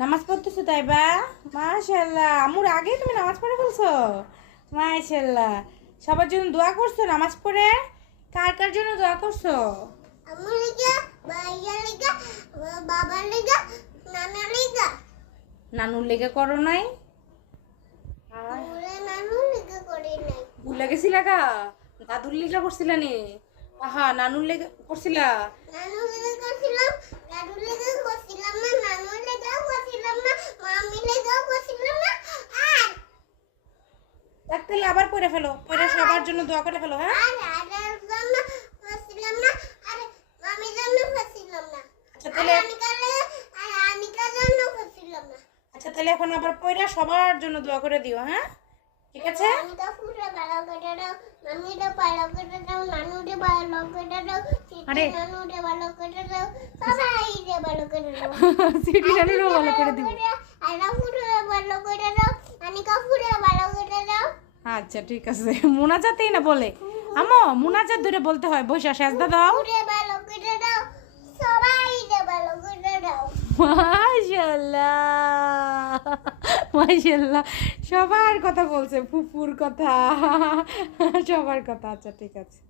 নামাজ পড়তেছো তাই বা? মাশাআল্লাহ, আমুর আগে তুমি নামাজ পড়ে ফেলছো। মাশাআল্লাহ, সবার জন্য দোয়া করছো নামাজ পড়ে? কার কার জন্য দোয়া করছো? আমার লিগা, ভাইয়া লিগা, বাবার লিগা, নানা লিগা। নানুর লেগে করো নাই? ওরে নানু লিগা করে নাই। ভুলে গেছিলা গা? দাদুর লেগে করছিলা নি? আহা, নানুর লেগে করছিলা? নানু লিগা করছিলাম, দাদু লিগা করছিলাম না, নানু লিগা করছিলাম না, মামি লিগা করছিলাম না। আর তাহলে আবার পড়ে ফেলো, পড়ে সবার জন্য দোয়া করে ফেলো। হ্যাঁ, আর জন্য করছিলাম না, আর মামির জন্য করছিলাম না। আচ্ছা তাহলে আমি কার জন্য করছিলাম না। আচ্ছা তাহলে এখন আবার পড়ে সবার জন্য দোয়া করে দিও। হ্যাঁ, ঠিক আছে? আমি তো পুরো ভালো করে দাও, মামিরে ভালো করে দাও, নানুরে ভালো করে দাও, আরে। নানুরে ভালো করে দাও, সবাইরে ভালো করে দাও। সিটি নানুরও ভালো করে দিব। আল্লাহ পুরো ভালো করে দাও, আনিকা পুরো ভালো করে দাও। আচ্ছা ঠিক আছে, মুনাজাতেই না বলে আমো, মুনাজাত ধরে বলতে হয়। বসে সেজদা দাও। পুরো ভালো করে দাও, সবাইরে ভালো করে দাও। মাশাআল্লাহ, মাশাআল্লাহ, সবার কথা বলছে, ফুপুর কথা, সবার কথা। আচ্ছা ঠিক আছে।